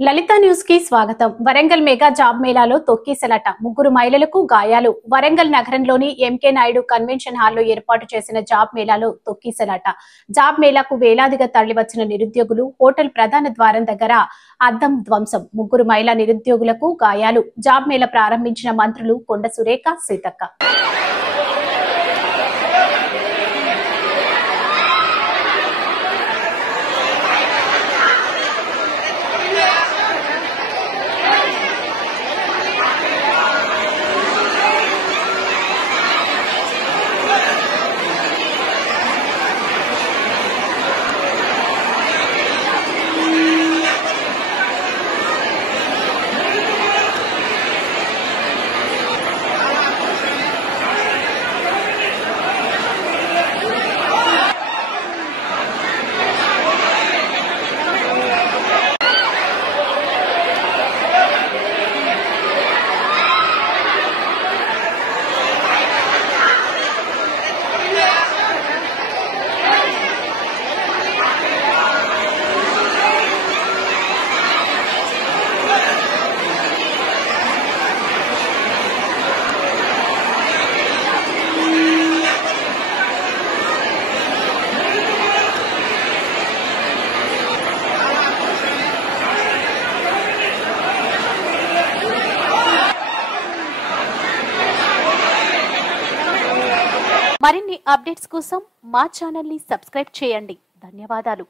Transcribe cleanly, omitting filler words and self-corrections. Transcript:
లలిత news కి స్వాగతం. Warangal mega job మేళాలో తొక్కిసలాట, ముగ్గురు మహిళలకు గాయాలు. వరంగల్ నగరంలోని ఎంకే నాయుడు కన్వెన్షన్ హాల్లో ఏర్పాటు చేసిన జాబ్ మేళాలో తొక్కిసలాట. జాబ్ మేళాకు వేలాదిగా తరలివచ్చిన నిరుద్యోగులు హోటల్ ప్రధాన ద్వారం దగ్గర అద్దం ధ్వంసం, ముగ్గురు మహిళా నిరుద్యోగులకు గాయాలు. జాబ్ మేళా ప్రారంభించిన మంత్రులు కొండ సురేఖ, సీతక్క. మరిన్ని అప్డేట్స్ కోసం మా ఛానల్ ని సబ్స్క్రైబ్ చేయండి. ధన్యవాదాలు.